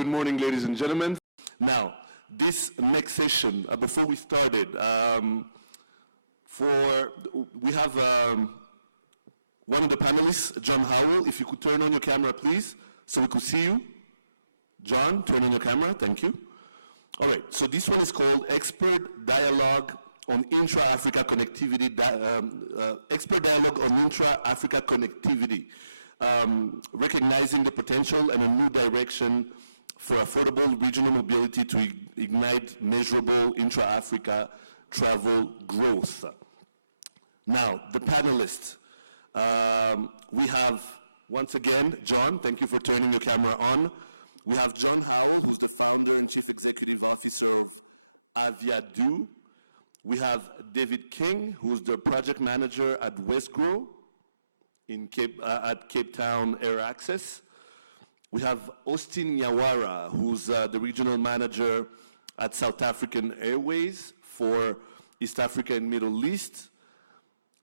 Good morning, ladies and gentlemen. Now, this next session, before we started, we have one of the panelists, John Howell. If you could turn on your camera, please, so we could see you. John, turn on your camera, thank you. All right, so this one is called Expert Dialogue on Intra-Africa Connectivity, Expert Dialogue on Intra-Africa Connectivity, recognizing the potential and a new direction for affordable regional mobility to ignite measurable intra-Africa travel growth. Now, the panelists. We have, once again, John, thank you for turning your camera on. We have John Howell, who's the founder and chief executive officer of Aviadu. We have David King, who's the project manager at Westgrow at Cape Town Air Access. We have Austin Nyawara, who's the regional manager at South African Airways for East Africa and Middle East.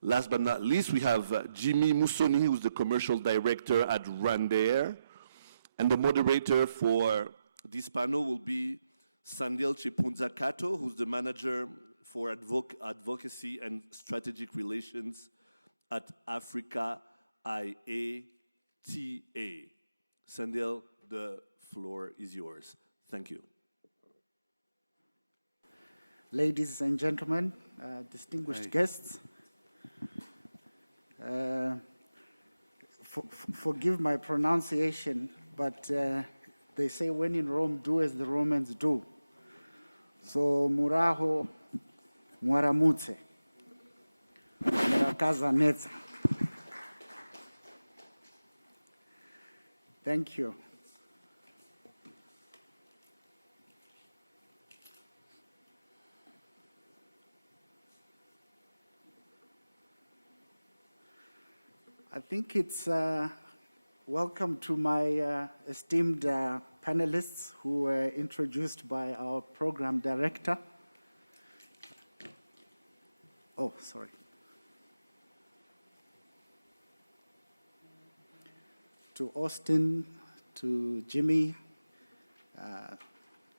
Last but not least, we have Jimmy Musoni, who's the commercial director at Rwanda Air. And the moderator for this panel will be Sandile Chipunza Kato, who's the manager for advocacy and strategic relations at Africa IATA. Sandile, the floor is yours. Thank you. Ladies and gentlemen, distinguished guests, forgive my pronunciation, but they say when in Rome, do as the Romans do. So, Muraho Mwaramutse, Murakaza Netza. Thank you. I think it's welcome to my esteemed panelists who were introduced by our program director. Oh, sorry. To Austin, to Jimmy,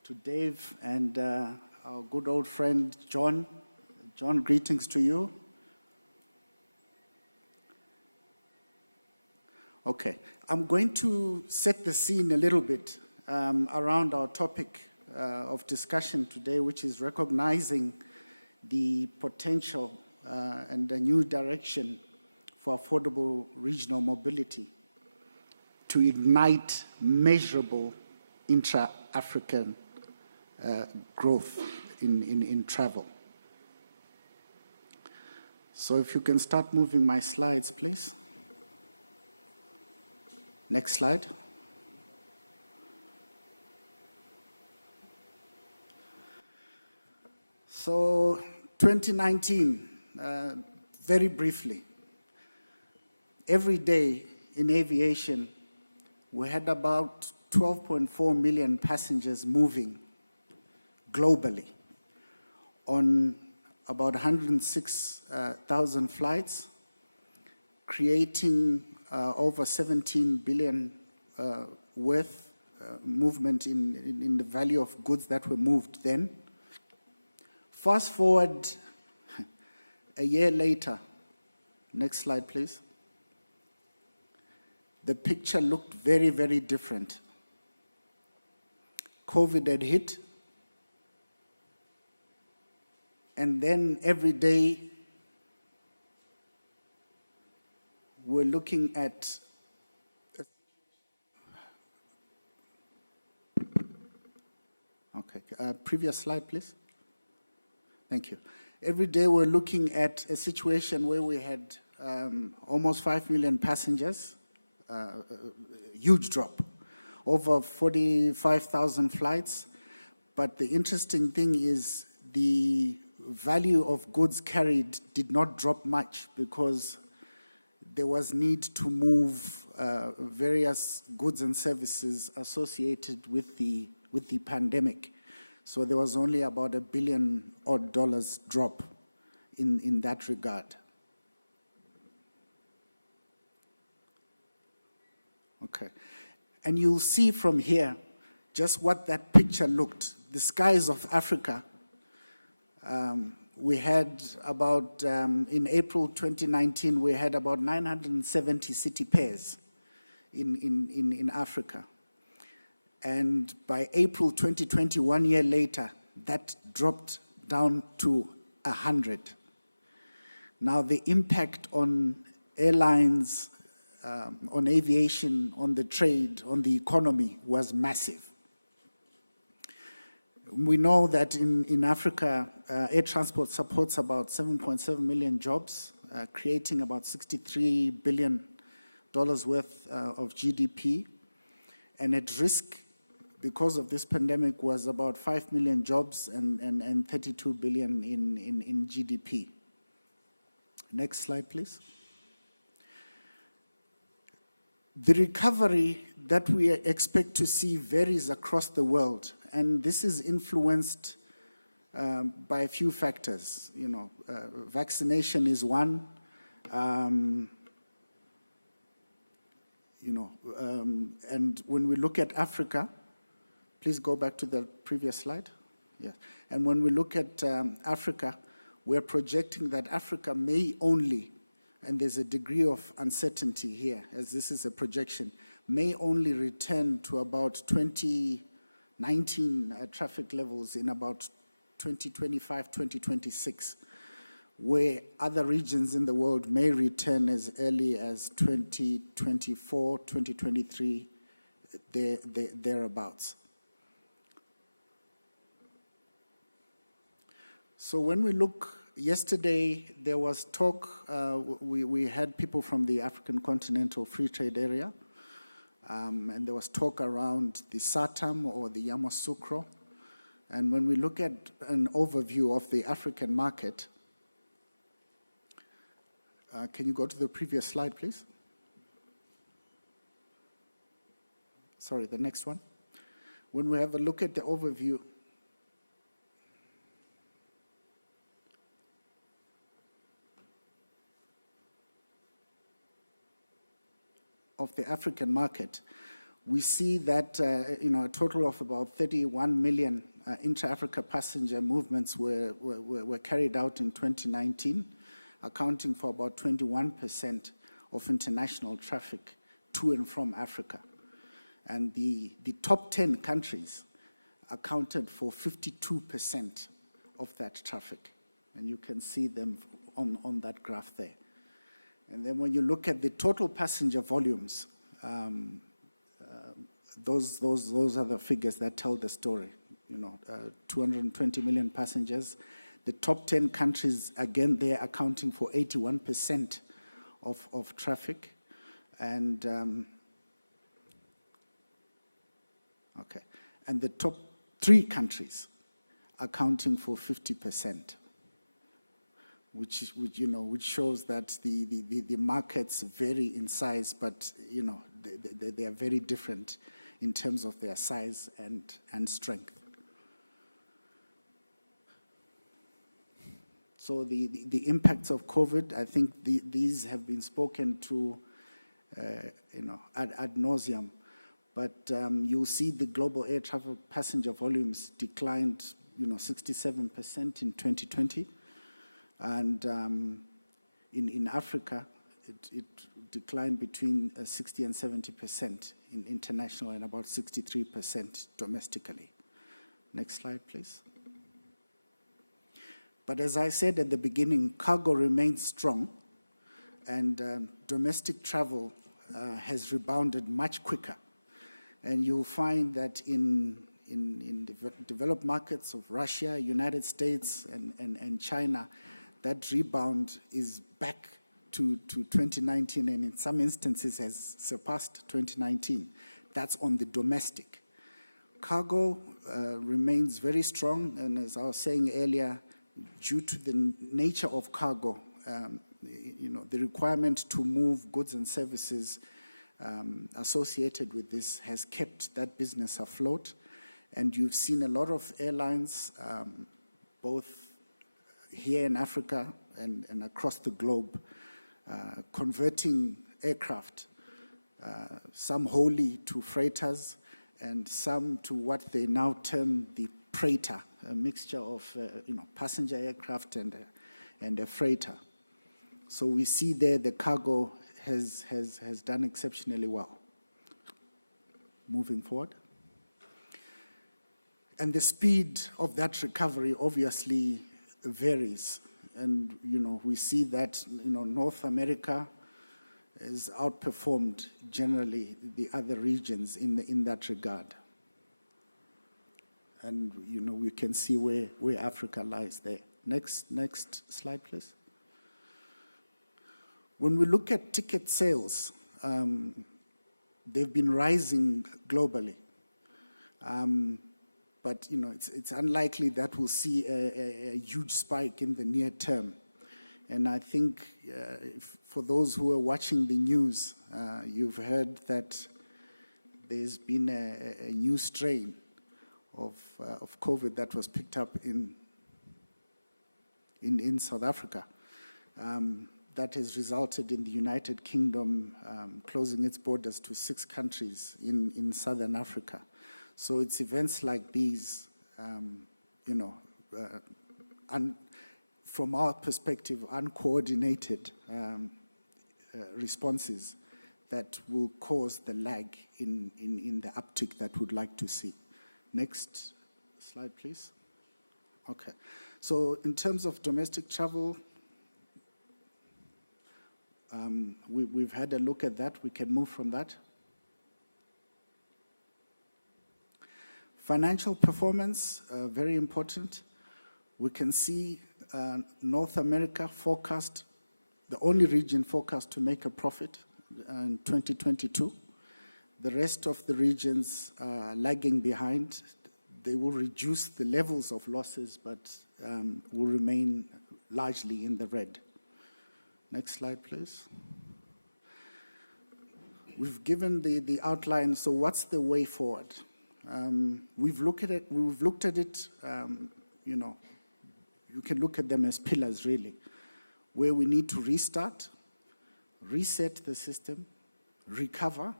to Dave, and our good old friend John. John, greetings to you. Okay, I'm going to set the scene a little bit around our topic of discussion today, which is recognizing the potential and the new direction for affordable regional mobility to ignite measurable intra-African growth in travel. So if you can start moving my slides, please. Next slide. So 2019, very briefly, every day in aviation, we had about 12.4 million passengers moving globally on about 106,000 flights, creating over 17 billion worth movement in the value of goods that were moved then. Fast forward a year later, next slide please. The picture looked very, very different. COVID had hit, and then every day we're looking at previous slide, please. Thank you. Every day we're looking at a situation where we had almost 5 million passengers, huge drop, over 45,000 flights. But the interesting thing is the value of goods carried did not drop much because there was need to move various goods and services associated with the pandemic. So there was only about $1 billion odd drop in that regard. Okay. And you'll see from here just what that picture looked. The skies of Africa, we had about, in April 2019, we had about 970 city pairs in Africa. And by April 2020, 1 year later, that dropped down to 100. Now, the impact on airlines, on aviation, on the trade, on the economy was massive. We know that in Africa, air transport supports about 7.7 million jobs, creating about $63 billion worth of GDP. And at risk, because of this pandemic, was about 5 million jobs and 32 billion in GDP. Next slide, please. The recovery that we expect to see varies across the world, and this is influenced by a few factors. Vaccination is one. And when we look at Africa, please go back to the previous slide. Yeah. And when we look at Africa, we're projecting that Africa may only, and there's a degree of uncertainty here, as this is a projection, may only return to about 2019 traffic levels in about 2025, 2026, where other regions in the world may return as early as 2024, 2023, thereabouts. So when we look, yesterday there was talk, we had people from the African Continental Free Trade Area, and there was talk around the SATAM or the Yamoussoukro. And when we look at an overview of the African market, can you go to the previous slide, please? Sorry, the next one. When we have a look at the overview, of the African market, we see that a total of about 31 million intra-Africa passenger movements were carried out in 2019, accounting for about 21% of international traffic to and from Africa. And the top 10 countries accounted for 52% of that traffic. And you can see them on that graph there. And then when you look at the total passenger volumes, those are the figures that tell the story. 220 million passengers. The top 10 countries, again, they're accounting for 81% of traffic. And and the top 3 countries accounting for 50%. Which shows that the markets vary in size, but they are very different in terms of their size and strength. So the impacts of COVID, I think these have been spoken to, ad nauseum. But you'll see the global air travel passenger volumes declined, 67% in 2020. And in Africa, it declined between 60 and 70% in international and about 63% domestically. Next slide, please. But as I said at the beginning, cargo remains strong, and domestic travel has rebounded much quicker. And you'll find that in developed markets of Russia, United States, and China, that rebound is back to 2019, and in some instances has surpassed 2019. That's on the domestic. Cargo remains very strong, and as I was saying earlier, due to the nature of cargo, the requirement to move goods and services associated with this has kept that business afloat. And you've seen a lot of airlines, both here in Africa and across the globe, converting aircraft, some wholly to freighters, and some to what they now term the freighter, a mixture of passenger aircraft and a freighter. So we see there the cargo has done exceptionally well. Moving forward. And the speed of that recovery obviously varies. And, we see that, North America has outperformed generally the other regions in that regard. And, we can see where Africa lies there. Next slide, please. When we look at ticket sales, they've been rising globally. But, it's unlikely that we'll see a huge spike in the near term. And I think for those who are watching the news, you've heard that there's been a new strain of COVID that was picked up in South Africa. That has resulted in the United Kingdom closing its borders to 6 countries in Southern Africa. So it's events like these, from our perspective, uncoordinated responses that will cause the lag in the uptick that we'd like to see. Next slide, please. Okay. So in terms of domestic travel, we've had a look at that. We can move from that. Financial performance, very important. We can see North America forecast, the only region forecast to make a profit in 2022. The rest of the regions are lagging behind. They will reduce the levels of losses, but will remain largely in the red. Next slide, please. We've given the outline, so what's the way forward? We've looked at it, you can look at them as pillars, really, where we need to restart, reset the system, recover.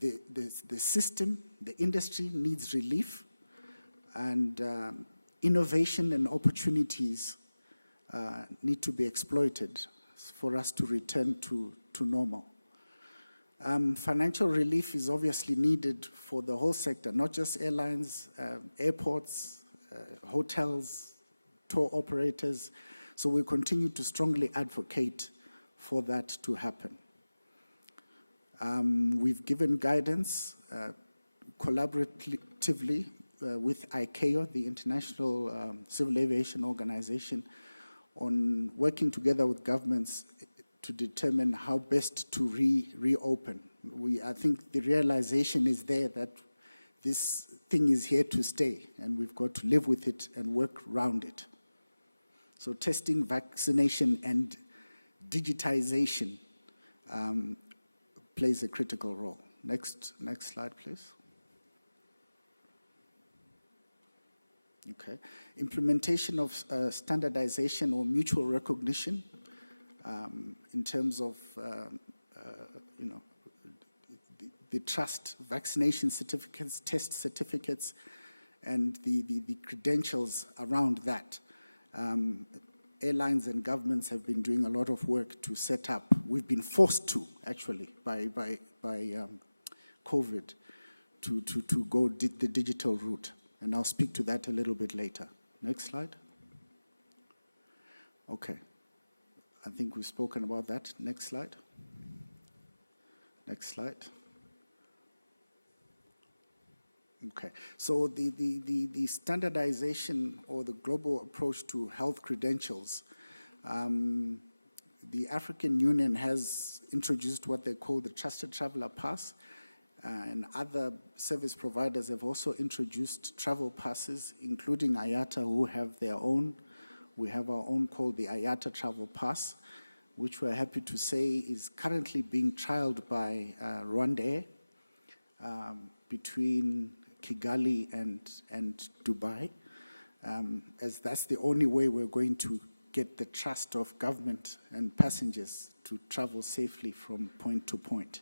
The system, the industry needs relief, and innovation and opportunities need to be exploited for us to return to normal. Financial relief is obviously needed for the whole sector, not just airlines, airports, hotels, tour operators. So we continue to strongly advocate for that to happen. We've given guidance collaboratively with ICAO, the International Civil Aviation Organization, on working together with governments to determine how best to reopen. I think the realization is there that this thing is here to stay, and we've got to live with it and work around it. So testing, vaccination, and digitization plays a critical role. Next slide, please. Okay. Implementation of standardization or mutual recognition in terms of, the trust, vaccination certificates, test certificates, and the credentials around that. Airlines and governments have been doing a lot of work to set up. We've been forced to, actually, by COVID, to go the digital route. And I'll speak to that a little bit later. Next slide. Okay. I think we've spoken about that. Next slide. Next slide. Okay. So the standardization or the global approach to health credentials, the African Union has introduced what they call the Trusted Traveler Pass, and other service providers have also introduced travel passes, including Ayata, who have their own. We have our own called the Ayata Travel Pass, which we're happy to say is currently being trialed by Rwanda between Kigali and Dubai, as that's the only way we're going to get the trust of government and passengers to travel safely from point to point.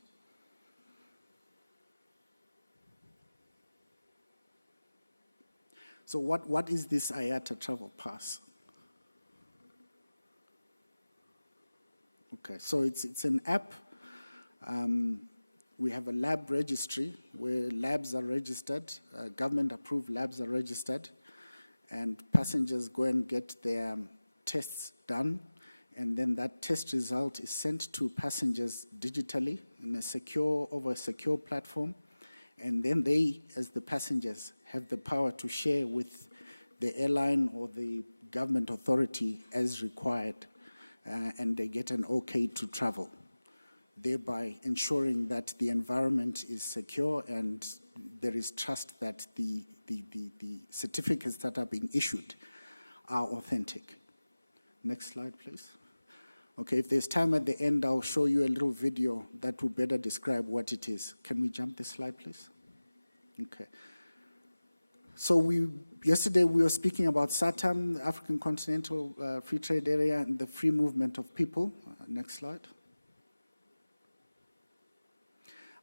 So what is this Ayata travel pass? Okay, so it's an app. We have a lab registry where labs are registered, government-approved labs are registered, and passengers go and get their tests done, and then that test result is sent to passengers digitally over a secure platform, and then they, as the passengers, have the power to share with the airline or the government authority as required, and they get an okay to travel, thereby ensuring that the environment is secure and there is trust that the certificates that are being issued are authentic. Next slide, please. Okay, if there's time at the end, I'll show you a little video that will better describe what it is. Can we jump this slide, please? Okay. So yesterday we were speaking about SATAM, the African Continental Free Trade Area, and the free movement of people. Next slide.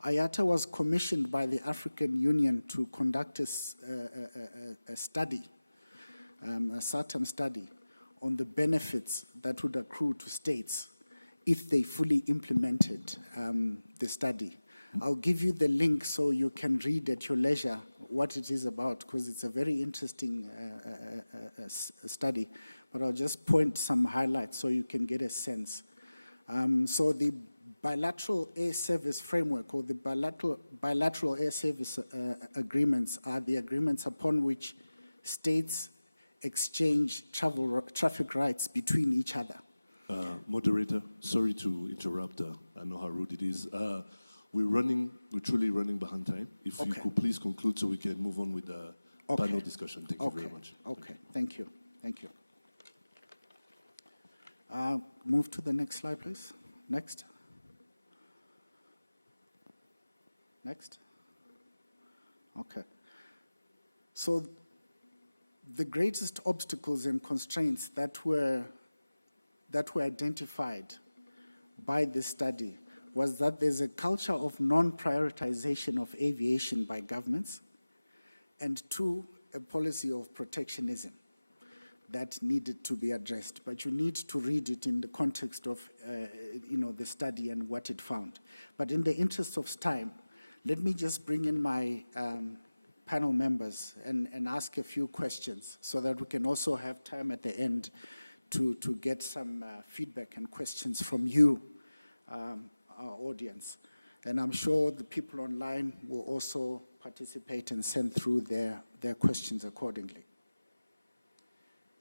Ayata was commissioned by the African Union to conduct a study, a SATAM study, on the benefits that would accrue to states if they fully implemented the study. I'll give you the link so you can read at your leisure what it is about, because it's a very interesting study. But I'll just point some highlights so you can get a sense. So the bilateral air service framework, or the bilateral air service agreements, are the agreements upon which states exchange traffic rights between each other. Moderator, sorry to interrupt. I know how rude it is. We're truly running behind time. If you could please conclude so we can move on with the panel discussion. Thank you very much. Okay, thank you. Thank you. Move to the next slide, please. Next. Next. Okay. So the greatest obstacles and constraints that were identified by this study was that there's a culture of non-prioritization of aviation by governments, and two, a policy of protectionism that needed to be addressed. But you need to read it in the context of the study and what it found. But in the interest of time, let me just bring in my panel members and ask a few questions so that we can also have time at the end to get some feedback and questions from you, our audience. And I'm sure the people online will also participate and send through their questions accordingly.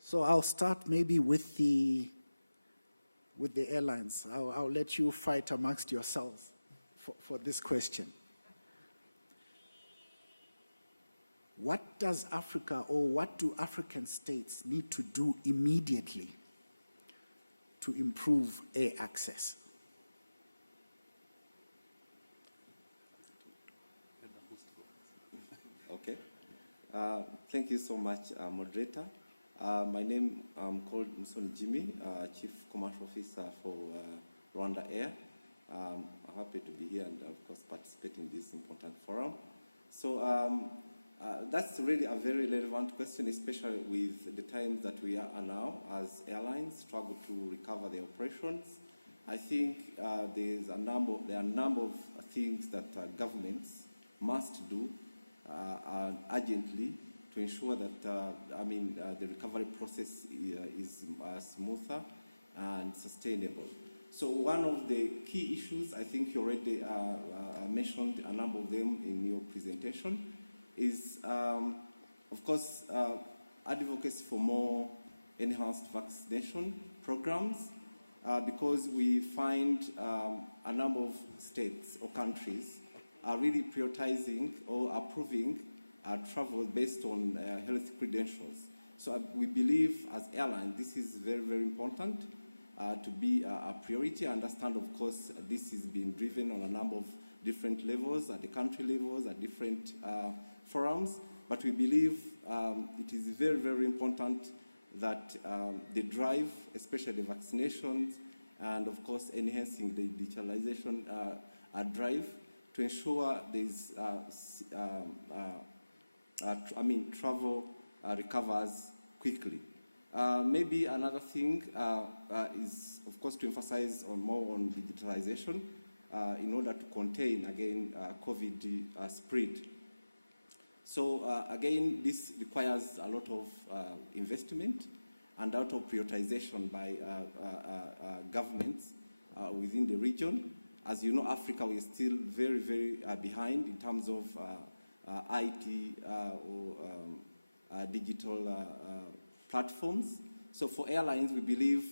So I'll start maybe with the airlines. I'll let you fight amongst yourselves for this question. What does Africa, or what do African states need to do immediately to improve air access? Okay. Thank you so much, moderator. My name, I'm called Musoni Jimmy, Chief Commercial Officer for Rwanda Air. I'm happy to be here and, of course, participate in this important forum. So that's really a very relevant question, especially with the times that we are now as airlines struggle to recover their operations. I think there are a number of things that governments must do urgently to ensure that the recovery process is smoother and sustainable. So one of the key issues, I think you already mentioned a number of them in your presentation, is of course advocacy for more enhanced vaccination programs, because we find a number of states or countries are really prioritizing or approving travel based on health credentials. So we believe as airlines this is very, very important to be a priority. I understand, of course, this is being driven on a number of different levels, at the country levels, at different forums, but we believe it is very, very important that the drive, especially the vaccinations, and of course enhancing the digitalization drive to ensure there's travel recovers quickly. Maybe another thing is, of course, to emphasize more on digitalization in order to contain, again, COVID spread. So, again, this requires a lot of investment and a lot of prioritization by governments within the region. As you know, Africa, we are still very, very behind in terms of IT or digital platforms. So for airlines, we believe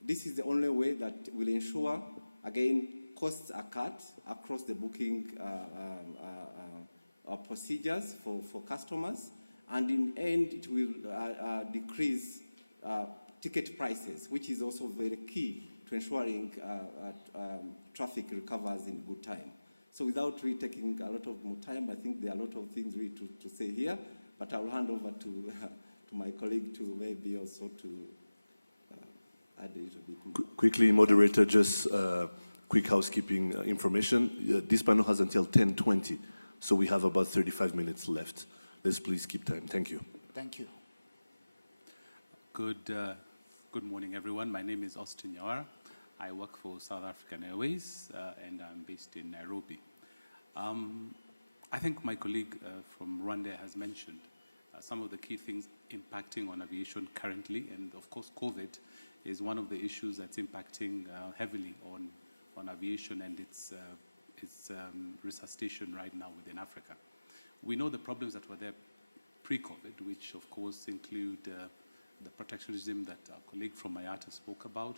this is the only way that will ensure, again, costs are cut across the booking procedures for customers, and in the end, it will decrease ticket prices, which is also very key to ensuring traffic recovers in good time. So without really taking a lot of more time, I think there are a lot of things really to say here, but I will hand over to my colleague to maybe also to add a little bit more. Quickly, moderator, just quick housekeeping information. This panel has until 10:20, so we have about 35 minutes left. Let's please keep time. Thank you. Thank you. Good morning, everyone. My name is Austin Yawara. I work for South African Airways, and I'm based in Nairobi. I think my colleague from Rwanda has mentioned some of the key things impacting on aviation currently, and of course, COVID is one of the issues that's impacting heavily on aviation and its resuscitation right now within Africa. We know the problems that were there pre-COVID, which of course include the protectionism that our colleague from Ayata spoke about,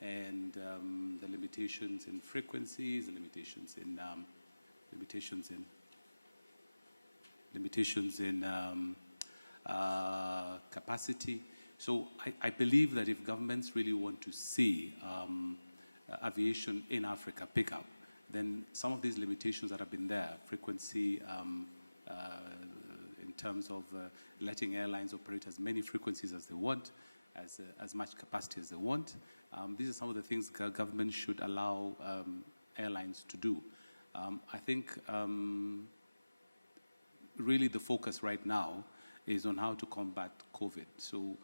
and the limitations in frequencies, the limitations in capacity. So I believe that if governments really want to see aviation in Africa pick up, then some of these limitations that have been there, frequency, in terms of letting airlines operate as many frequencies as they want, as much capacity as they want. These are some of the things government should allow airlines to do. I think really the focus right now is on how to combat COVID. So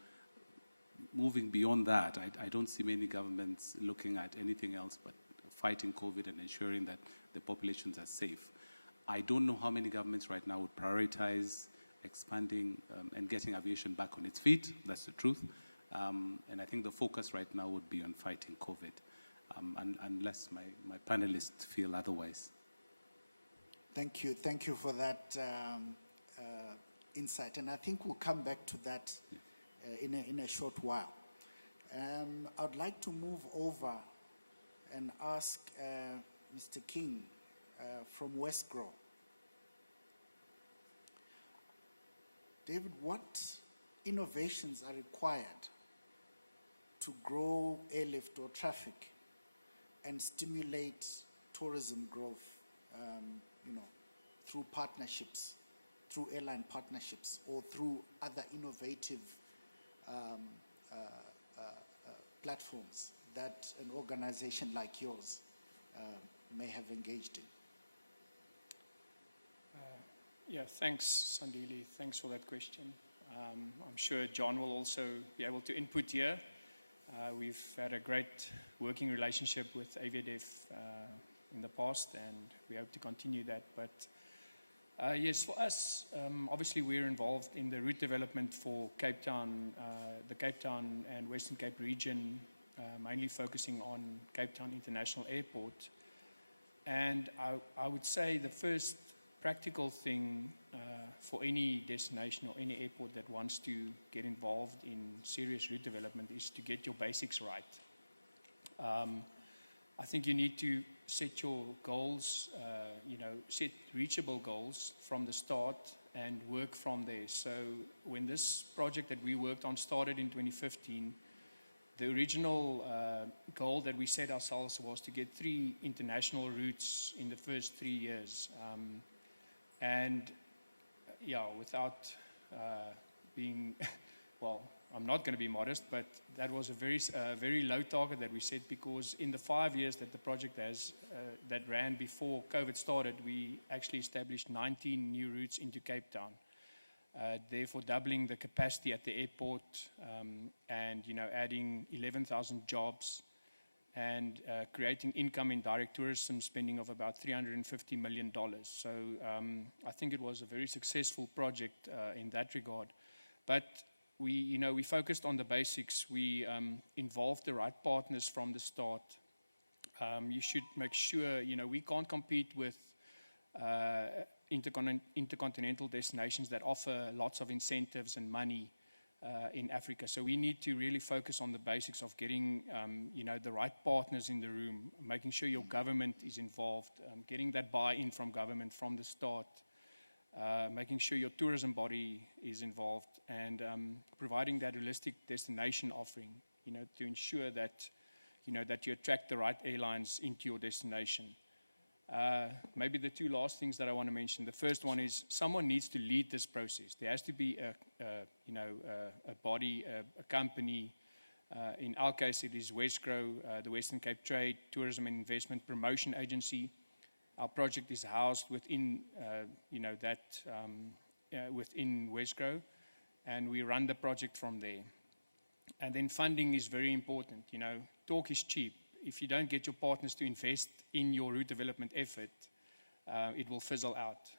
moving beyond that, I don't see many governments looking at anything else but fighting COVID and ensuring that the populations are safe. I don't know how many governments right now would prioritize expanding and getting aviation back on its feet. That's the truth. And I think the focus right now would be on fighting COVID, unless my panelists feel otherwise. Thank you. Thank you for that insight. And I think we'll come back to that in a short while. I'd like to move over and ask Mr. King from Westgrow. David, what innovations are required to grow airlift or traffic and stimulate tourism growth, through partnerships, through airline partnerships, or through other innovative platforms that an organization like yours may have engaged in? Yeah, thanks, Sandile. Thanks for that question. I'm sure John will also be able to input here. We've had a great working relationship with Airlift in the past, and we hope to continue that. But yes, for us, obviously we're involved in the route development for Cape Town, the Cape Town and Western Cape region, mainly focusing on Cape Town International Airport. And I would say the first practical thing for any destination or any airport that wants to get involved in serious route development is to get your basics right. I think you need to set your goals, set reachable goals from the start and work from there. So when this project that we worked on started in 2015, the original goal that we set ourselves was to get 3 international routes in the first 3 years. Without being, well, I'm not going to be modest, but that was a very low target that we set, because in the 5 years that the project has, that ran before COVID started, we actually established 19 new routes into Cape Town. therefore doubling the capacity at the airport, and adding 11,000 jobs, and creating income in direct tourism spending of about $350 million. So I think it was a very successful project in that regard. But we focused on the basics. We involved the right partners from the start. You should make sure, we can't compete with intercontinental destinations that offer lots of incentives and money in Africa. So we need to really focus on the basics of getting, the right partners in the room, making sure your government is involved, getting that buy-in from government from the start, making sure your tourism body is involved, and providing that holistic destination offering, to ensure that, that you attract the right airlines into your destination. Maybe the two last things that I want to mention. The first one is someone needs to lead this process. There has to be a body, a company. In our case, it is Westgrow, the Western Cape Trade Tourism and Investment Promotion Agency. Our project is housed within, within Westgrow, and we run the project from there. And then funding is very important. Talk is cheap. If you don't get your partners to invest in your route development effort, it will fizzle out.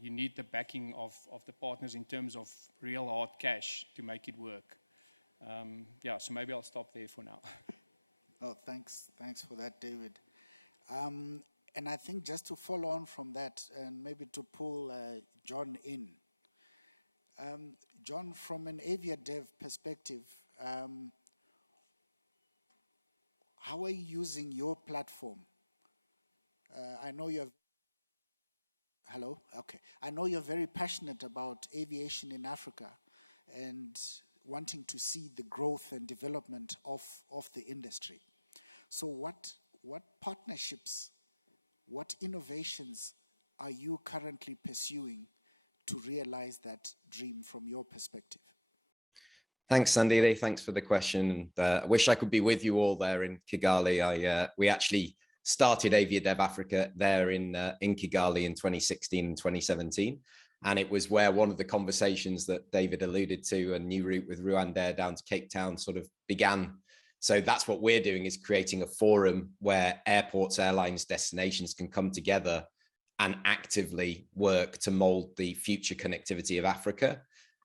You need the backing of the partners in terms of real hard cash to make it work. So maybe I'll stop there for now. Oh, thanks for that, David. And I think just to follow on from that, and maybe to pull John in. John, from an AviaDev perspective, how are you using your platform? I know you're... Hello? Okay. I know you're very passionate about aviation in Africa and wanting to see the growth and development of the industry. So what partnerships, what innovations are you currently pursuing to realize that dream from your perspective? Thanks, Sandile. Thanks for the question. I wish I could be with you all there in Kigali. We actually started AviaDev Africa there in Kigali in 2016 and 2017. And it was where one of the conversations that David alluded to, a new route with Rwanda down to Cape Town, sort of began. So that's what we're doing, is creating a forum where airports, airlines, destinations can come together and actively work to mold the future connectivity of Africa.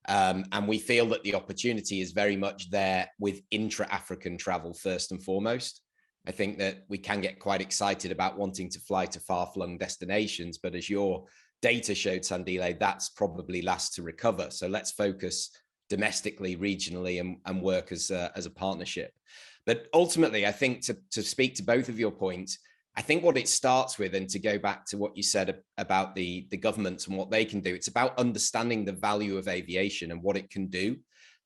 And we feel that the opportunity is very much there with intra-African travel first and foremost. I think that we can get quite excited about wanting to fly to far-flung destinations, but as your data showed, Sandile, that's probably last to recover. So let's focus domestically, regionally, and work as a partnership. But ultimately, I think to speak to both of your points, I think what it starts with, and to go back to what you said about the governments and what they can do, it's about understanding the value of aviation and what it can do.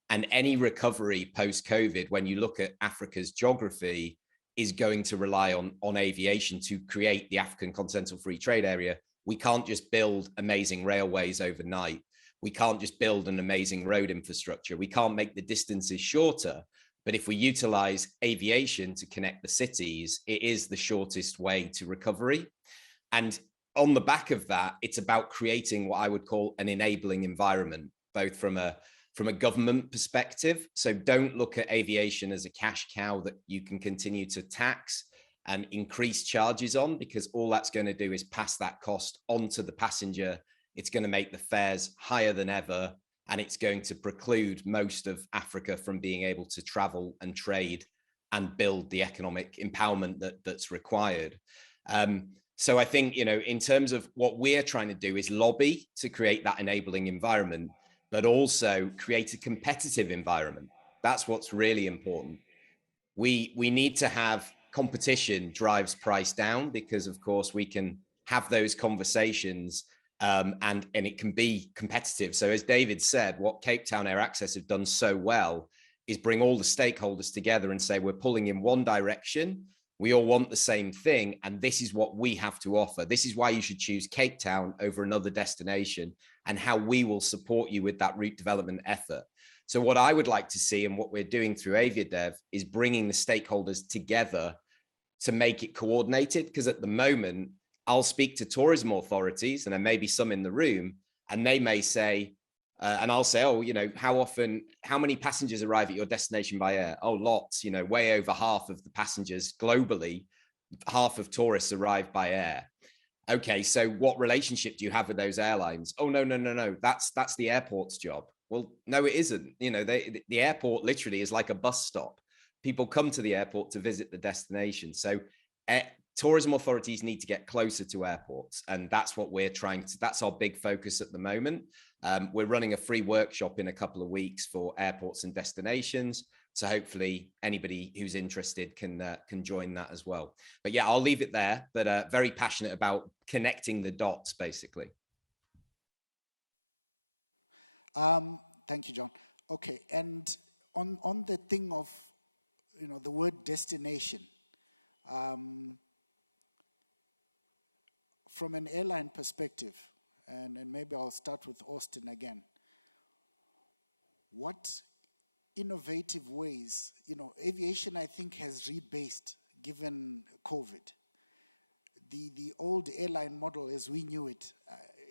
And any recovery post-COVID, when you look at Africa's geography, is going to rely on aviation to create the African Continental Free Trade Area. We can't just build amazing railways overnight. We can't just build an amazing road infrastructure. We can't make the distances shorter. But if we utilize aviation to connect the cities, it is the shortest way to recovery. And on the back of that, it's about creating what I would call an enabling environment, both from a government perspective. So don't look at aviation as a cash cow that you can continue to tax and increase charges on, because all that's going to do is pass that cost onto the passenger. It's going to make the fares higher than ever, and it's going to preclude most of Africa from being able to travel and trade and build the economic empowerment that's required. So I think, in terms of what we're trying to do is lobby to create that enabling environment, but also create a competitive environment. That's what's really important. We need to have competition drives price down, because of course we can have those conversations and it can be competitive. So as David said, what Cape Town Air Access have done so well is bring all the stakeholders together and say, we're pulling in one direction. We all want the same thing. And this is what we have to offer. This is why you should choose Cape Town over another destination, and how we will support you with that route development effort. So what I would like to see, and what we're doing through AviaDev, is bringing the stakeholders together to make it coordinated. Because at the moment, I'll speak to tourism authorities, and there may be some in the room, and they may say, And I'll say, oh, how many passengers arrive at your destination by air? Oh, lots, way over half of the passengers globally, half of tourists arrive by air. Okay, so what relationship do you have with those airlines? Oh, no. That's the airport's job. Well, no, it isn't. The airport literally is like a bus stop. People come to the airport to visit the destination. So tourism authorities need to get closer to airports. And that's what that's our big focus at the moment. We're running a free workshop in a couple of weeks for airports and destinations. So hopefully anybody who's interested can join that as well. But yeah, I'll leave it there, but very passionate about connecting the dots, basically. Thank you, John. Okay, and on the thing of, the word destination, from an airline perspective, and maybe I'll start with Austin again, what innovative ways, aviation, I think, has rebased given COVID. The old airline model as we knew it,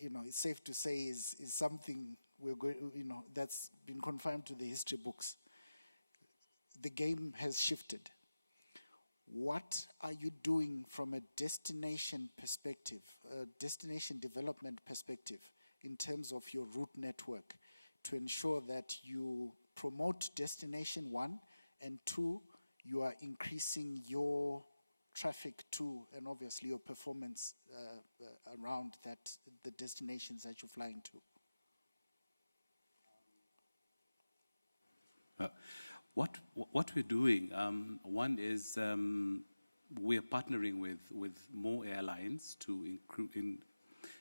it's safe to say is something we're going, that's been confined to the history books. The game has shifted. What are you doing from a destination perspective, a destination development perspective, in terms of your route network, to ensure that you promote destination 1, and 2, you are increasing your traffic to, and obviously your performance around the destinations that you're flying to? What we're doing, one is we're partnering with more airlines to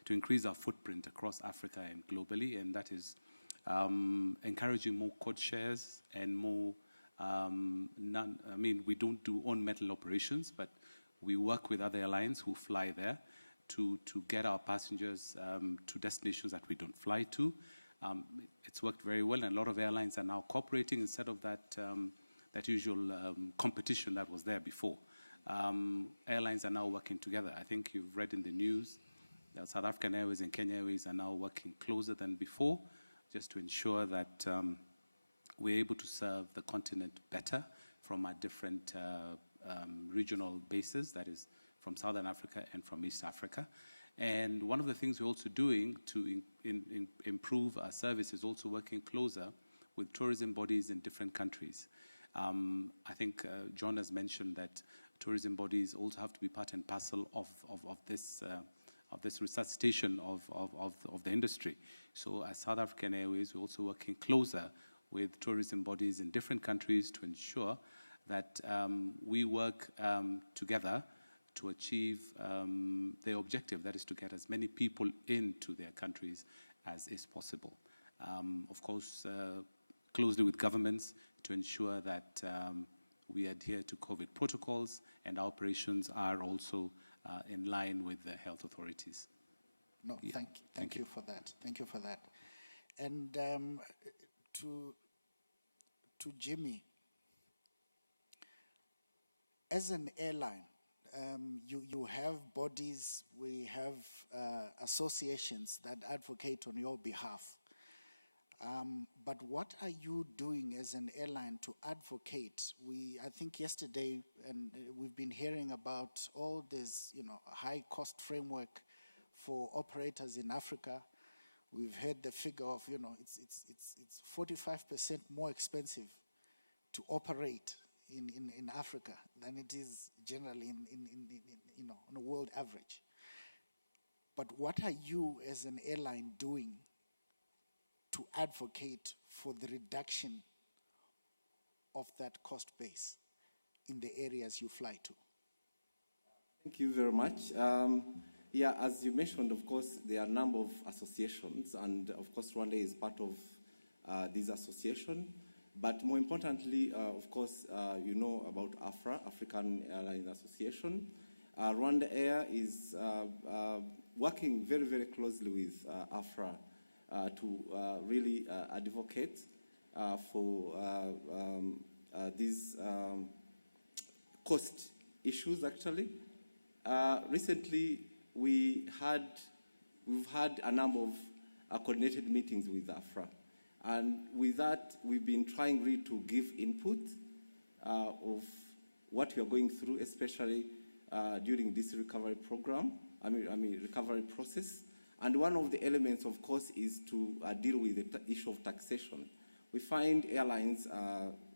increase our footprint across Africa and globally, and that is encouraging more code shares and more we don't do own metal operations, but we work with other airlines who fly there to get our passengers to destinations that we don't fly to. It's worked very well, and a lot of airlines are now cooperating instead of that usual competition that was there before. Airlines are now working together. I think you've read in the news that South African Airways and Kenya Airways are now working closer than before, just to ensure that we're able to serve the continent better from our different regional bases, that is from Southern Africa and from East Africa. And one of the things we're also doing to improve our service is also working closer with tourism bodies in different countries. I think John has mentioned that tourism bodies also have to be part and parcel of this resuscitation of the industry. So as South African Airways, we're also working closer with tourism bodies in different countries to ensure that we work together to achieve their objective, that is to get as many people into their countries as is possible. Of course, closely with governments to ensure that we adhere to COVID protocols and our operations are also in line with the health authorities. No, yeah. Thank you for that. Thank you for that. And to Jimmy, as an airline, you have bodies, we have associations that advocate on your behalf. But what are you doing as an airline to advocate? I think yesterday, and we've been hearing about all this, high cost framework for operators in Africa. We've heard the figure of, it's 45% more expensive to operate in Africa than it is generally on a world average. But what are you as an airline doing to advocate for the reduction of that cost base in the areas you fly to? Thank you very much. Yeah, as you mentioned, of course, there are a number of associations, and of course, Rwanda is part of this association. But more importantly, of course, you know about AFRA, African Airlines Association. Rwanda Air is working very, very closely with AFRA to really advocate for these cost issues, actually. Recently, we've had a number of coordinated meetings with AFRA. And with that, we've been trying really to give input of what we are going through, especially during this recovery program, recovery process. And one of the elements, of course, is to deal with the issue of taxation. We find airlines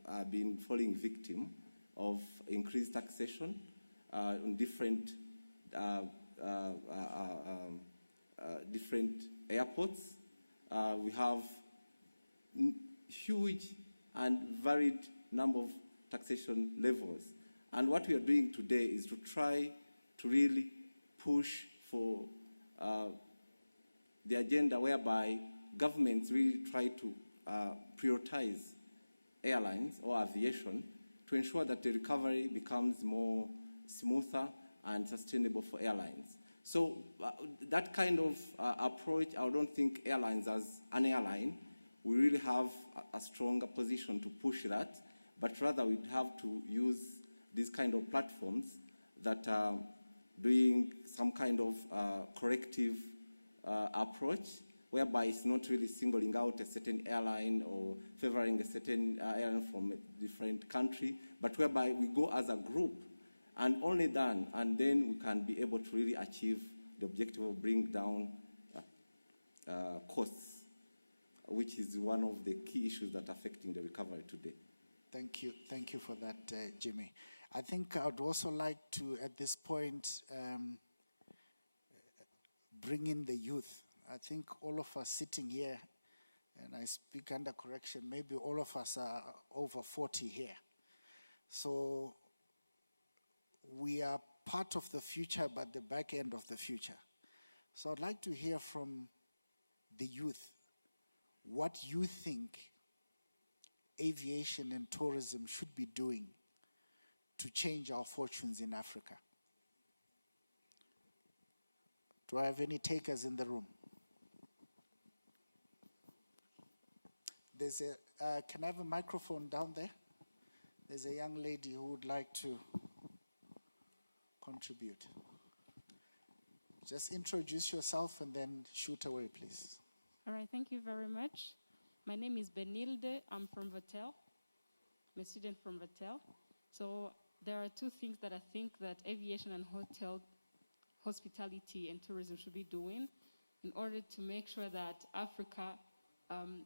have been falling victim of increased taxation on different airports. We have huge and varied number of taxation levels. And what we are doing today is to try to really push for the agenda whereby governments really try to prioritize airlines or aviation to ensure that the recovery becomes more smoother and sustainable for airlines. So that kind of approach, I don't think airlines as an airline, we really have a stronger position to push that, but rather we'd have to use these kind of platforms that are doing some kind of corrective approach, whereby it's not really singling out a certain airline or favoring a certain airline from a different country, but whereby we go as a group, and only then, and then we can be able to really achieve the objective of bring down costs, which is one of the key issues that are affecting the recovery today. Thank you for that, Jimmy. I think I'd also like to, at this point, bring in the youth. I think all of us sitting here, and I speak under correction, maybe all of us are over 40 here. So we are part of the future, but the back end of the future. So I'd like to hear from the youth what you think aviation and tourism should be doing to change our fortunes in Africa. Do I have any takers in the room? There's a, can I have a microphone down there? There's a young lady who would like to contribute. Just introduce yourself and then shoot away, please. All right, thank you very much. My name is Benilde. I'm from Vatel. I'm a student from Vatel. So there are two things that I think that aviation and hospitality and tourism should be doing in order to make sure that Africa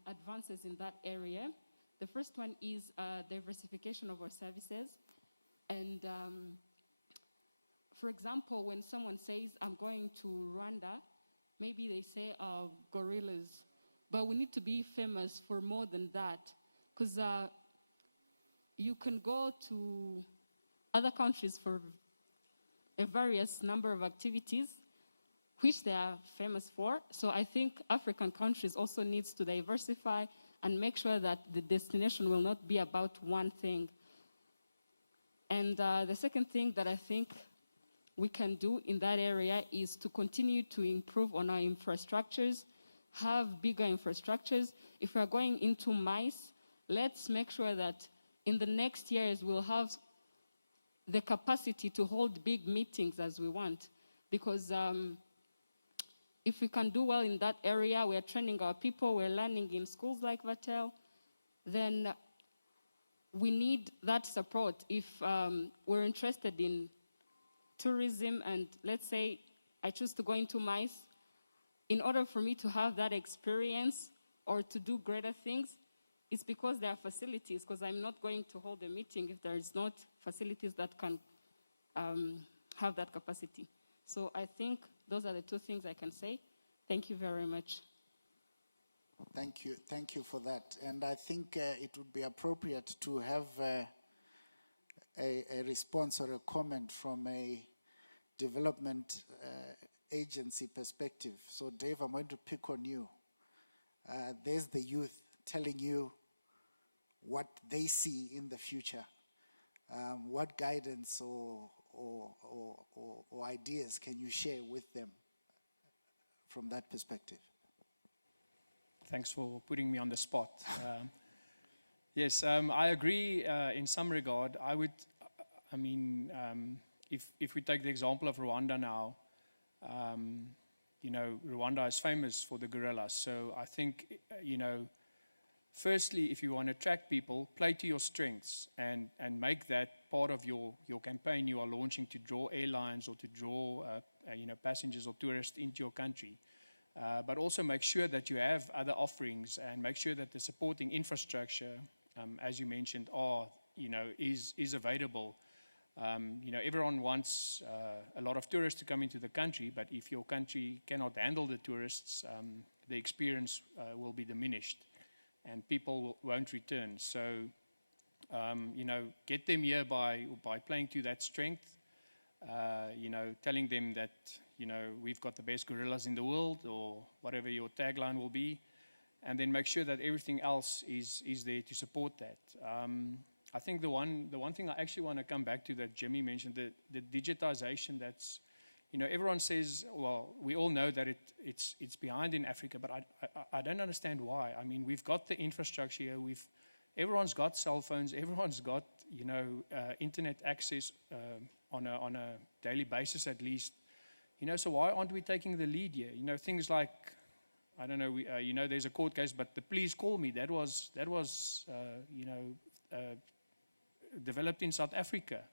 advances in that area. The first one is diversification of our services. And for example, when someone says, I'm going to Rwanda, maybe they say gorillas, but we need to be famous for more than that, because you can go to other countries for a various number of activities, which they are famous for. So I think African countries also needs to diversify and make sure that the destination will not be about one thing. And the second thing that I think we can do in that area is to continue to improve on our infrastructures, have bigger infrastructures. If we're going into MICE, let's make sure that in the next years we'll have the capacity to hold big meetings as we want. Because if we can do well in that area, we're training our people, we're learning in schools like Vatel, then we need that support. If we're interested in tourism and let's say I choose to go into MICE, in order for me to have that experience or to do greater things, it's because there are facilities, because I'm not going to hold a meeting if there is not facilities that can have that capacity. So I think those are the two things I can say. Thank you very much. Thank you for that. And I think it would be appropriate to have a response or a comment from a development agency perspective. So Dave, I'm going to pick on you. There's the youth telling you what they see in the future. What guidance or ideas can you share with them from that perspective? Thanks for putting me on the spot. Yes, I agree in some regard. If we take the example of Rwanda now, Rwanda is famous for the gorillas. So I think, firstly, if you want to attract people, play to your strengths and make that part of your campaign you are launching to draw airlines or to draw passengers or tourists into your country. But also make sure that you have other offerings and make sure that the supporting infrastructure, as you mentioned, is available. Everyone wants a lot of tourists to come into the country, but if your country cannot handle the tourists, the experience will be diminished and people won't return. So, get them here by playing to that strength, telling them that, we've got the best gorillas in the world or whatever your tagline will be, and then make sure that everything else is there to support that. I think the one thing I actually want to come back to that Jimmy mentioned, the digitization that's, everyone says, well, we all know that it's behind in Africa, but I don't understand why. I mean, we've got the infrastructure here, everyone's got cell phones, everyone's got, internet access on a daily basis at least. So why aren't we taking the lead here? Things like, I don't know, there's a court case, but the Please Call Me, that was developed in South Africa.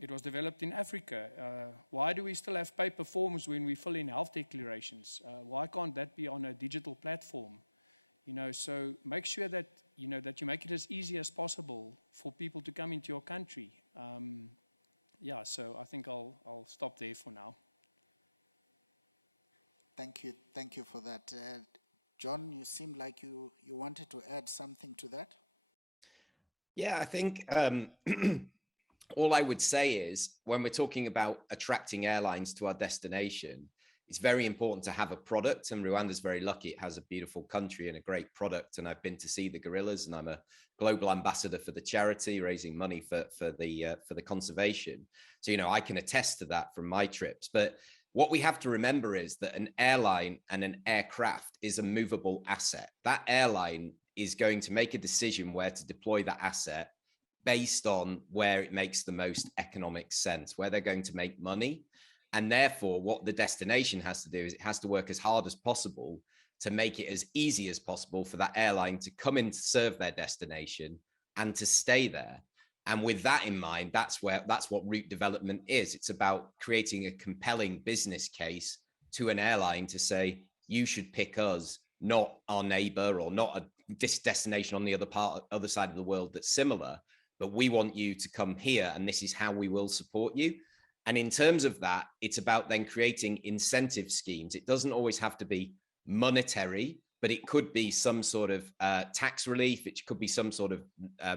It was developed in Africa. Why do we still have paper forms when we fill in health declarations? Why can't that be on a digital platform? So make sure that, that you make it as easy as possible for people to come into your country. So I think I'll stop there for now. Thank you for that. John, you seem like you wanted to add something to that. Yeah, I think all I would say is when we're talking about attracting airlines to our destination, it's very important to have a product, and Rwanda's very lucky. It has a beautiful country and a great product. And I've been to see the gorillas, and I'm a global ambassador for the charity, raising money for the conservation. So, I can attest to that from my trips. But what we have to remember is that an airline and an aircraft is a movable asset. That airline is going to make a decision where to deploy that asset based on where it makes the most economic sense, where they're going to make money. And therefore, what the destination has to do is it has to work as hard as possible to make it as easy as possible for that airline to come in to serve their destination and to stay there. And with that in mind, that's what route development is. It's about creating a compelling business case to an airline to say, you should pick us, not our neighbor or not this destination on the other side of the world that's similar, but we want you to come here and this is how we will support you. And in terms of that, it's about then creating incentive schemes. It doesn't always have to be monetary, but it could be some sort of tax relief. It could be some sort of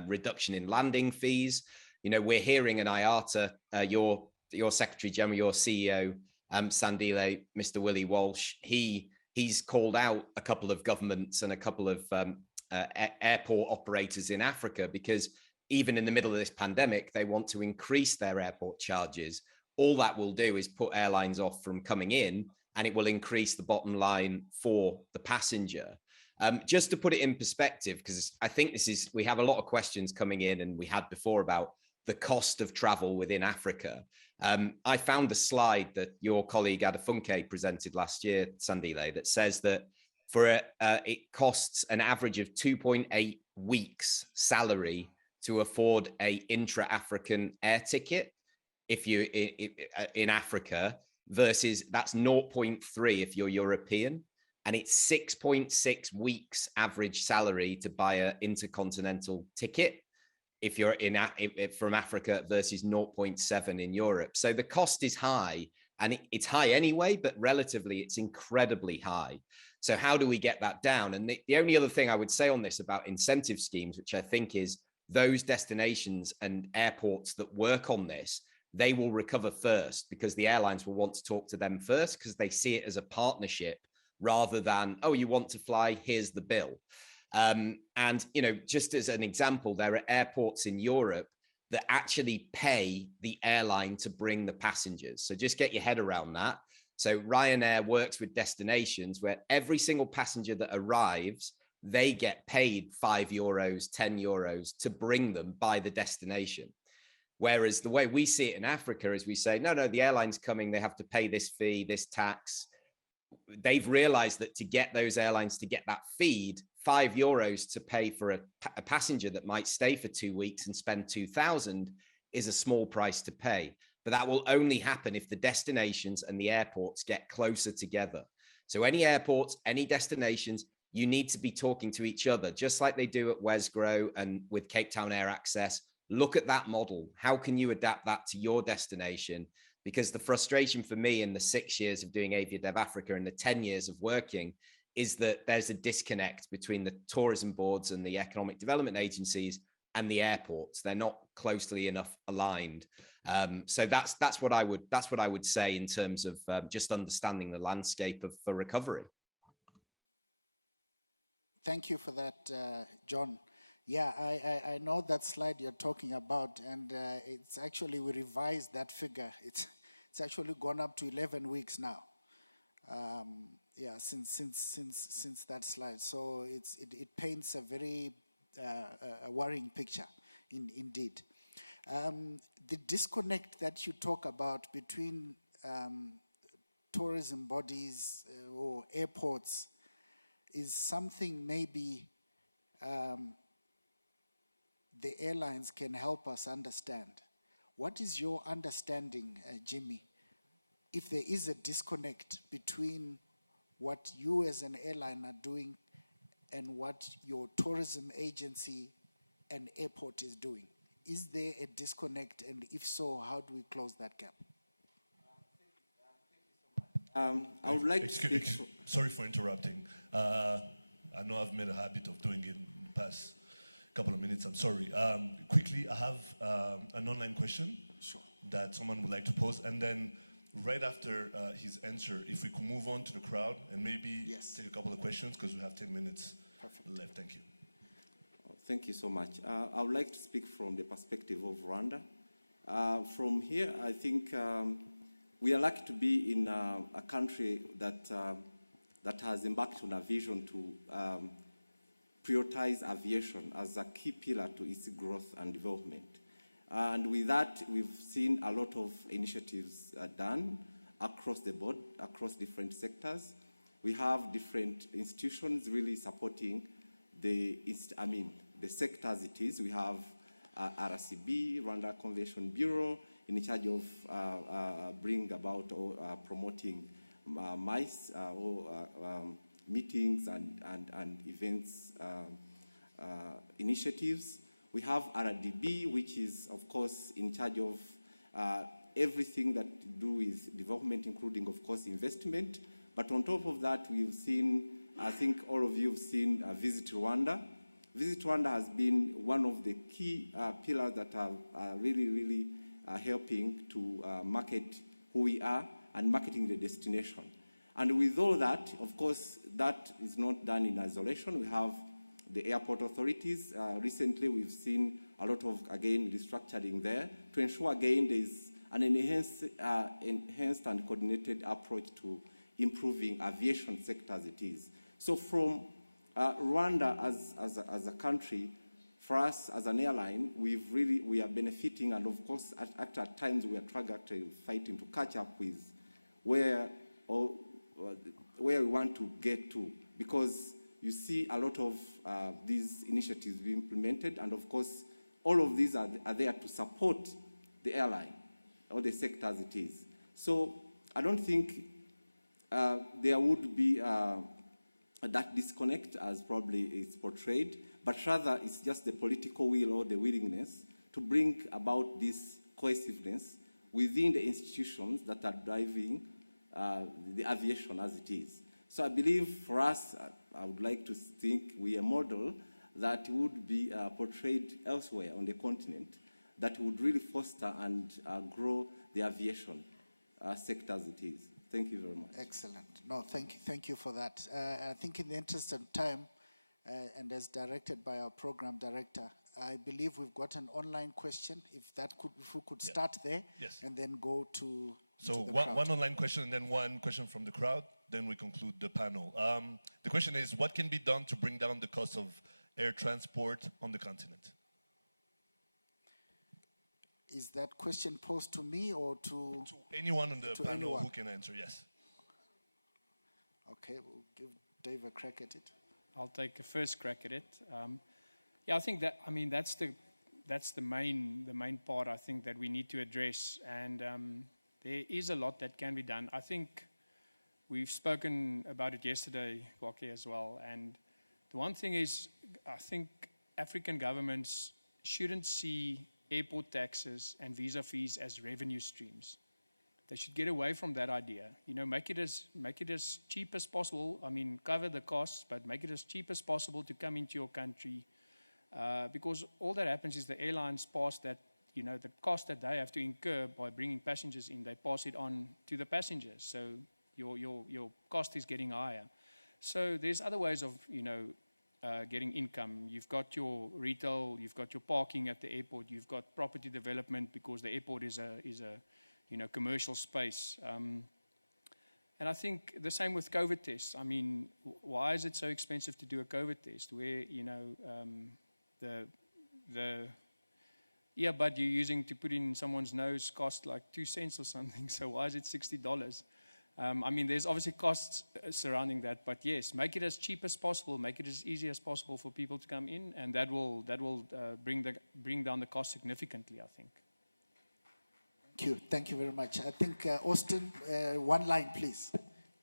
reduction in landing fees. We're hearing in Ayata, your Secretary General, your CEO, Sandile, Mr. Willie Walsh, he's called out a couple of governments and a couple of airport operators in Africa because even in the middle of this pandemic, they want to increase their airport charges. All that will do is put airlines off from coming in, and it will increase the bottom line for the passenger. Just to put it in perspective, because I think we have a lot of questions coming in, and we had before about the cost of travel within Africa. I found a slide that your colleague Adafunke presented last year, Sandile, that says that it costs an average of 2.8 weeks salary to afford a intra-African air ticket if you in Africa, versus that's 0.3 if you're European, and it's 6.6 weeks average salary to buy an intercontinental ticket if you're from Africa versus 0.7 in Europe. So the cost is high, and it's high anyway, but relatively it's incredibly high. So how do we get that down? And the only other thing I would say on this about incentive schemes, which I think is those destinations and airports that work on this, they will recover first because the airlines will want to talk to them first because they see it as a partnership rather than, oh, you want to fly, here's the bill. And, just as an example, there are airports in Europe that actually pay the airline to bring the passengers. So just get your head around that. So Ryanair works with destinations where every single passenger that arrives, they get paid €5, €10 to bring them by the destination. Whereas the way we see it in Africa is we say, no, the airline's coming, they have to pay this fee, this tax, they've realized that to get those airlines to get that feed, €5 to pay for a passenger that might stay for 2 weeks and spend 2,000 is a small price to pay. But that will only happen if the destinations and the airports get closer together. So any airports, any destinations, you need to be talking to each other, just like they do at Wesgro and with Cape Town Air Access. Look at that model. How can you adapt that to your destination? Because the frustration for me in the 6 years of doing AviaDev Africa and the 10 years of working is that there's a disconnect between the tourism boards and the economic development agencies and the airports. They're not closely enough aligned. So that's what I would say in terms of just understanding the landscape for recovery. Thank you for that, John. Yeah, I know that slide you're talking about, and it's actually, we revised that figure. It's actually gone up to 11 weeks now. Yeah, since that slide. So it paints a very worrying picture, indeed. The disconnect that you talk about between tourism bodies or airports is something maybe the airlines can help us understand. What is your understanding, Jimmy, if there is a disconnect between what you as an airline are doing and what your tourism agency and airport is doing? Is there a disconnect, and if so, how do we close that gap? I would like to speak. Sorry for interrupting. I know I've made a habit of doing it in the past couple of minutes. I'm sorry. Quickly, I have an online question that someone would like to pose, and then right after his answer, if we could move on to the crowd and maybe take a couple of questions, because we have 10 minutes left. Thank you. Thank you so much. I would like to speak from the perspective of Rwanda. From here, I think we are lucky to be in a country that has embarked on a vision to prioritize aviation as a key pillar to its growth and development. And with that, we've seen a lot of initiatives done across the board, across different sectors. We have different institutions really supporting the sectors it is. We have RCB, Rwanda Convention Bureau, in charge of bringing about or promoting MICE or meetings and events initiatives. We have RDB, which is, of course, in charge of everything that to do with development, including, of course, investment. But on top of that, we've seen, I think all of you have seen Visit Rwanda. Visit Rwanda has been one of the key pillars that are really helping to market who we are and marketing the destination. And with all that, of course, that is not done in isolation. We have the airport authorities. Recently, we've seen a lot of, again, restructuring there to ensure, again, there's an enhanced and coordinated approach to improving aviation sector as it is. So from Rwanda as a country, for us as an airline, we are benefiting, and of course, at times we are fighting to catch up with where we want to get to, because you see a lot of these initiatives being implemented, and of course, all of these are there to support the airline or the sector as it is. So I don't think there would be that disconnect as probably it's portrayed, but rather it's just the political will or the willingness to bring about this cohesiveness within the institutions that are driving the aviation as it is. So I believe for us, I would like to think we a model that would be portrayed elsewhere on the continent that would really foster and grow the aviation sector as it is. Thank you very much. Excellent. No, thank you for that. I think in the interest of time, and as directed by our program director, I believe we've got an online question. If we could start there, and then go to the crowd. One online question and then one question from the crowd, then we conclude the panel. The question is, what can be done to bring down the cost of air transport on the continent? Is that question posed to me or to anyone on the panel anyone? Who can answer? Yes. Okay, we'll give Dave a crack at it. I'll take a first crack at it. Yeah, I think that, I mean, that's the main part I think that we need to address, and there is a lot that can be done. I think we've spoken about it yesterday, Kwake, as well, and the one thing is, I think African governments shouldn't see airport taxes and visa fees as revenue streams. They should get away from that idea. You know, make it as cheap as possible. I mean, cover the costs, but make it as cheap as possible to come into your country. Because all that happens is the airlines pass that, you know, the cost that they have to incur by bringing passengers in, they pass it on to the passengers. So your cost is getting higher. So there's other ways of, you know, getting income. You've got your retail, you've got your parking at the airport, you've got property development because the airport is a you know, commercial space. And I think the same with COVID tests. I mean, why is it so expensive to do a COVID test where, you know, the earbud you're using to put in someone's nose costs like 2 cents or something, so why is it $60? I mean, there's obviously costs surrounding that, but yes, make it as cheap as possible, make it as easy as possible for people to come in, and that will bring down the cost significantly, I think. Thank you very much. I think, Austin, one line, please,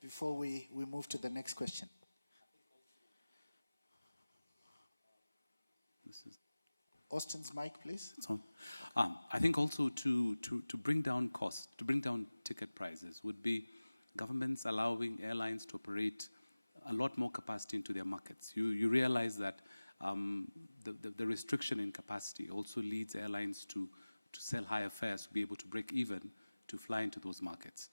before we move to the next question. This is Austin's mic, please. I think also to bring down costs, to bring down ticket prices would be governments allowing airlines to operate a lot more capacity into their markets. You realize that the restriction in capacity also leads airlines to sell higher fares to be able to break even to fly into those markets.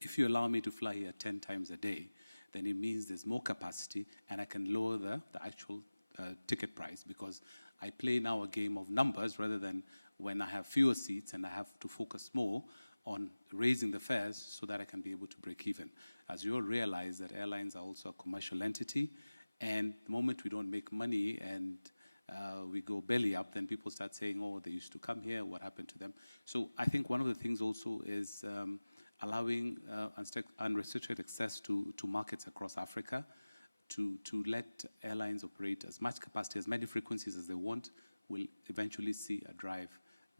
If you allow me to fly here 10 times a day, then it means there's more capacity and I can lower the actual ticket price, because I play now a game of numbers rather than when I have fewer seats and I have to focus more on raising the fares so that I can be able to break even. As you all realize that airlines are also a commercial entity, and the moment we don't make money and we go belly up, then people start saying, oh, they used to come here, what happened to them? So I think one of the things also is allowing unrestricted access to markets across Africa, to let airlines operate as much capacity, as many frequencies as they want, will eventually see a drive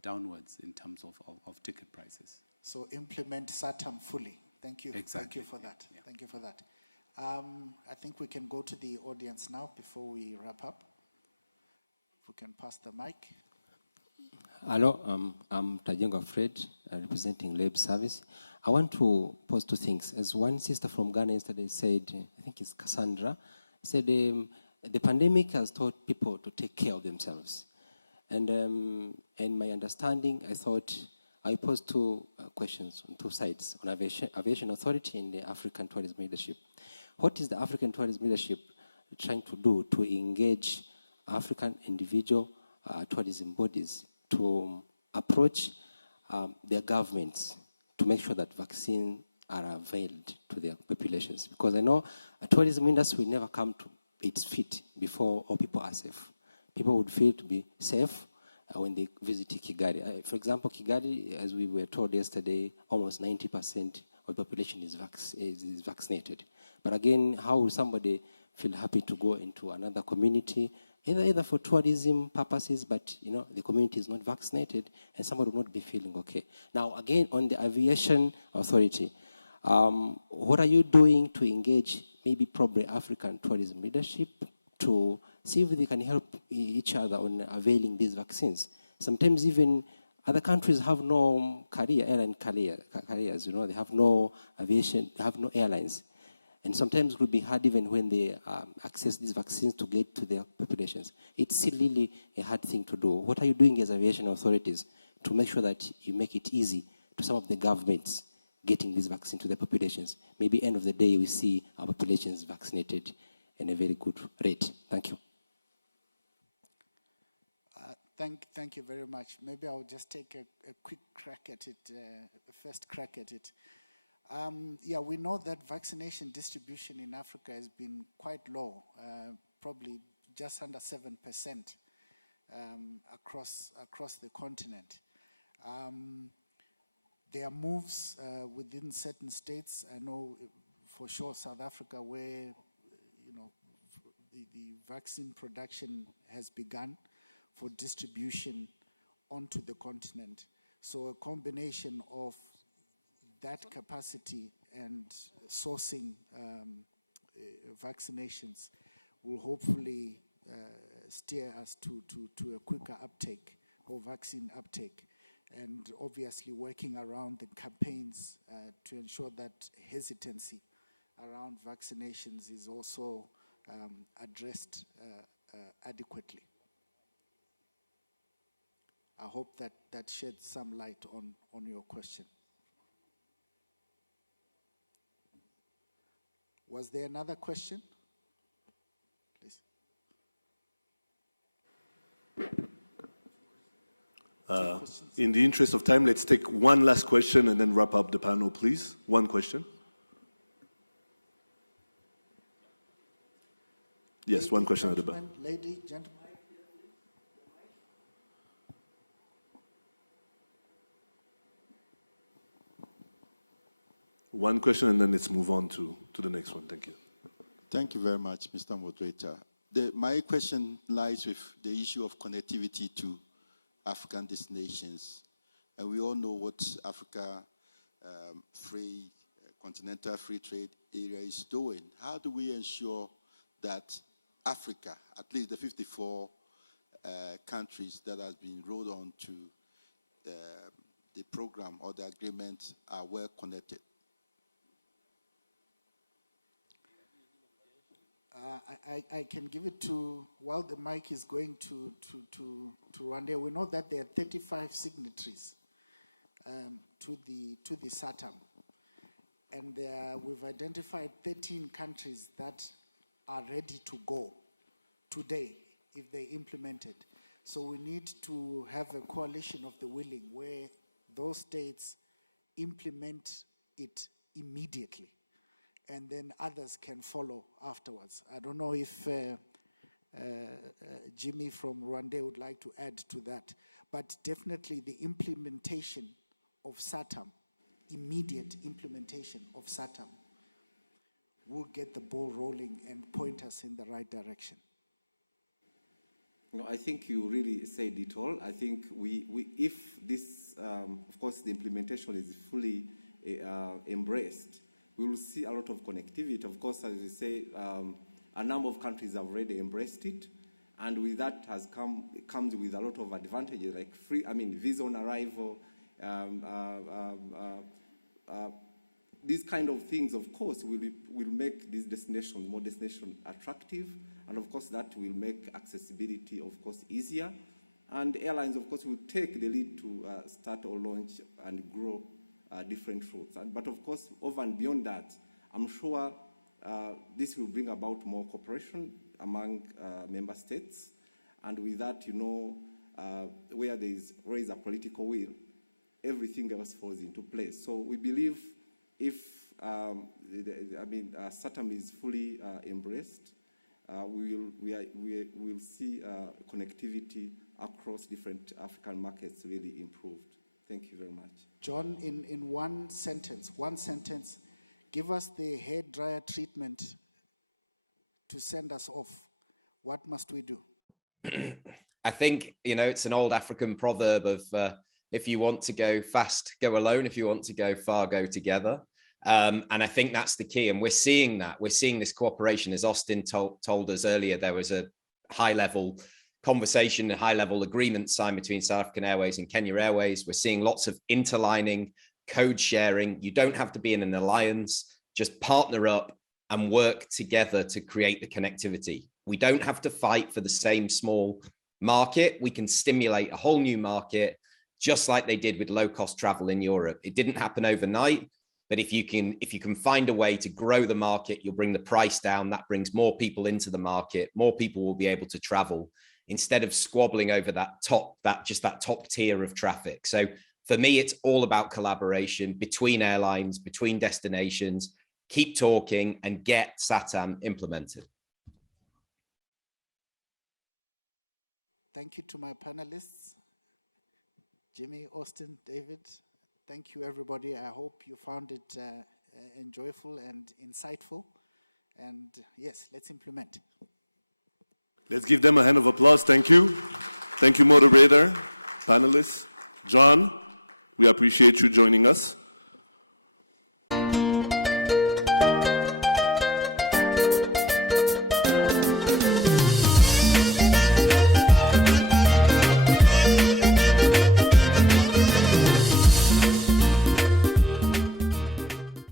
downwards in terms of ticket prices. So implement SATAM fully. Thank you. Exactly. Thank you for that. Yeah. Thank you for that. I think we can go to the audience now before we wrap up. If we can pass the mic. Hello, I'm Tajengo Fred, representing Lab Service. I want to pose 2 things. As one sister from Ghana yesterday said, I think it's Cassandra, said the pandemic has taught people to take care of themselves. And in my understanding, I thought I posed 2 questions on 2 sides, on aviation authority and the African tourism leadership. What is the African tourism leadership trying to do to engage African individual tourism bodies to approach their governments to make sure that vaccines are availed to their populations? Because I know a tourism industry will never come to its feet before all people are safe. People would feel to be safe when they visit Kigali. For example, Kigali, as we were told yesterday, almost 90% of the population is vaccinated. But again, how will somebody feel happy to go into another community, either for tourism purposes, but you know the community is not vaccinated, and somebody will not be feeling okay. Now, again, on the aviation authority, what are you doing to engage maybe probably African tourism leadership to see if they can help each other on availing these vaccines? Sometimes even other countries have no airline carriers, you know, they have no aviation, they have no airlines. And sometimes it will be hard even when they access these vaccines to get to their populations. It's still really a hard thing to do. What are you doing as aviation authorities to make sure that you make it easy to some of the governments getting these vaccines to their populations? Maybe end of the day we see our populations vaccinated in a very good rate. Thank you. Thank you very much. Maybe I'll just take a quick crack at it, first crack at it. Yeah, we know that vaccination distribution in Africa has been quite low, probably just under 7% across the continent. There are moves within certain states. I know for sure South Africa, where the vaccine production has begun for distribution onto the continent. So a combination of that capacity and sourcing vaccinations will hopefully steer us to a quicker uptake or vaccine uptake, and obviously working around the campaigns to ensure that hesitancy around vaccinations is also addressed adequately. I hope that sheds some light on your question. Was there another question? Please. In the interest of time, let's take one last question and then wrap up the panel, please. One question. Yes, one question at the back. Lady, gentleman. One question and then let's move on to the next one. Thank you. Thank you very much, Mr. Moderator. My question lies with the issue of connectivity to African destinations. And we all know what Africa continental free trade area is doing. How do we ensure that Africa, at least the 54 countries that has been rolled on to the program or the agreement, are well connected? I can give it to, while the mic is going to Rwanda. We know that there are 35 signatories to the SATAM, and we've identified 13 countries that are ready to go today if they implement it. So we need to have a coalition of the willing where those states implement it immediately, and then others can follow afterwards. I don't know if Jimmy from Rwanda would like to add to that, but definitely the implementation of SATAM, immediate implementation of SATAM, will get the ball rolling and point us in the right direction. No, I think you really said it all. I think if this, of course, the implementation is fully embraced, we will see a lot of connectivity. Of course, as you say, a number of countries have already embraced it, and with that comes with a lot of advantages, like visa on arrival, these kind of things, of course, will make this destination more attractive, and of course that will make accessibility, of course, easier. And airlines, of course, will take the lead to start or launch and grow different routes. But of course, over and beyond that, I'm sure this will bring about more cooperation among member states, and with that, where there is a political will, everything else falls into place. So we believe if SATAM is fully embraced, we will see connectivity across different African markets really improved. Thank you very much. John, in one sentence, give us the hair dryer treatment to send us off. What must we do? I think, it's an old African proverb of if you want to go fast, go alone. If you want to go far, go together. And I think that's the key. And we're seeing that. We're seeing this cooperation. As Austin told us earlier, there was a high-level conversation, a high-level agreement signed between South African Airways and Kenya Airways. We're seeing lots of interlining, code sharing. You don't have to be in an alliance. Just partner up and work together to create the connectivity. We don't have to fight for the same small market. We can stimulate a whole new market, just like they did with low-cost travel in Europe. It didn't happen overnight, but if you can find a way to grow the market, you'll bring the price down. That brings more people into the market. More people will be able to travel instead of squabbling over that top tier of traffic. So for me, it's all about collaboration between airlines, between destinations. Keep talking and get SATAM implemented. Thank you to my panelists, Jimmy, Austin, David. Thank you, everybody. I hope you found it enjoyable and insightful. And yes, let's implement. Let's give them a hand of applause. Thank you. Thank you, moderator, panelists. John, we appreciate you joining us.